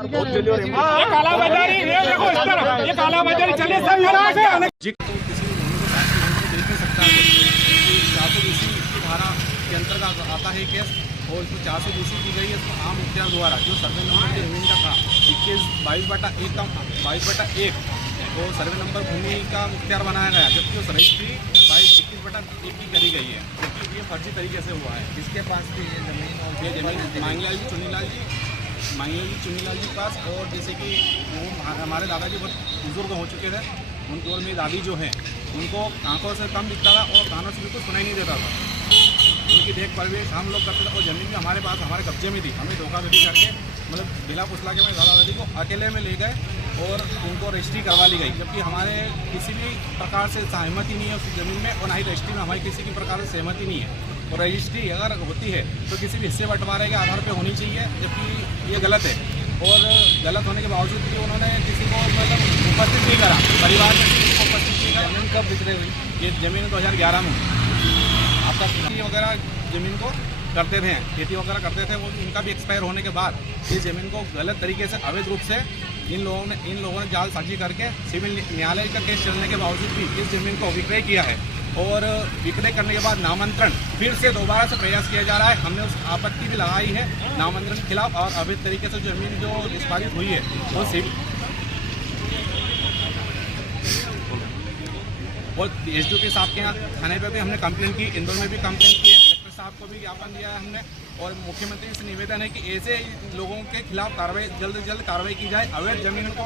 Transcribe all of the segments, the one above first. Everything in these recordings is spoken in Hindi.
ये काला बाजारी, ये देखो इस तरह, ये काला बाजारी चले सब यहाँ से जी तो किसी भी देख नहीं सकता है कि 420 की धारा के अंतर्गत आता है केस और इसमें 420 की गई है। इसको आम मुख्तियार द्वारा जो सर्वे नंबर जो जमीन का था 22/1 का 22/1 तो सर्वे नंबर भूमि का मुख्तियार बनाया गया, जबकि उस रजिस्ट्री 22/21 की करी गई है, जबकि ये फर्जी तरीके से हुआ है। किसके पास थी ये ज़मीन? ये जमीन मांगलाल जी चुन्नीलाल जी के पास। और जैसे कि वो हमारे दादाजी बहुत बुजुर्ग हो चुके थे, उनकी और मेरी दादी जो है उनको आंखों से कम दिखता था और कानों से बिल्कुल सुनाई नहीं देता था। उनकी देख परवेश हम लोग करते थे और ज़मीन भी हमारे पास हमारे कब्जे में थी। हमें धोखाधड़ी करके मतलब बिला फुसला के मेरे दादा दादी को अकेले में ले गए और उनको रजिस्ट्री करवा ली गई, जबकि हमारे किसी भी प्रकार से सहमति नहीं है उस ज़मीन में और ना ही रजिस्ट्री में हमारी किसी भी प्रकार से सहमति नहीं है। और रजिस्ट्री अगर होती है तो किसी भी हिस्से बंटवारे के आधार पर होनी चाहिए, जबकि ये गलत है। और गलत होने के बावजूद भी उन्होंने किसी को मतलब उपस्थित नहीं करा, परिवार में किसी को उपस्थित नहीं करा। ज़मीन कब बिक्री हुई? ये ज़मीन 2011 में आपका खेती वगैरह ज़मीन को करते थे, खेती वगैरह करते थे, वो उनका भी एक्सपायर होने के बाद इस ज़मीन को गलत तरीके से अवैध रूप से इन लोगों ने जालसाजी करके सिविल न्यायालय का केस चलने के बावजूद भी इस ज़मीन को विक्रय किया है। और विक्रय करने के बाद नामांतरण फिर से दोबारा से प्रयास किया जा रहा है। हमने उस आपत्ति भी लगाई है नामांतरण के खिलाफ और अवैध तरीके से ज़मीन जो निष्पादित हुई है वो सिविल और एसडीओपी साहब के यहाँ थाने पे भी हमने कंप्लेंट की, इंदौर में भी कंप्लेंट की है, कलेक्टर साहब को भी ज्ञापन दिया है हमने। और मुख्यमंत्री से निवेदन है कि ऐसे लोगों के खिलाफ कार्रवाई जल्द से जल्द कार्रवाई की जाए। अवैध जमीन को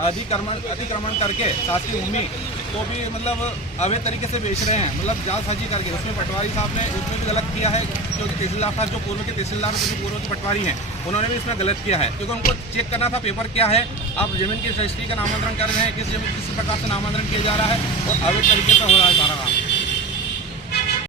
अतिक्रमण करके शासकीय भूमि को भी मतलब अवैध तरीके से बेच रहे हैं, मतलब जालसाजी करके। उसमें पटवारी साहब ने उसमें भी गलत किया है, जो तहसीलदार था, जो पूर्व के तहसीलदार जो पूर्व के पटवारी हैं, उन्होंने भी इसमें गलत किया है, क्योंकि उनको चेक करना था पेपर क्या है। आप जमीन की रजिस्ट्री का नामांतरण कर रहे हैं, किस प्रकार से नामांतरण किया जा रहा है और अवैध तरीके से हो रहा है सारा काम।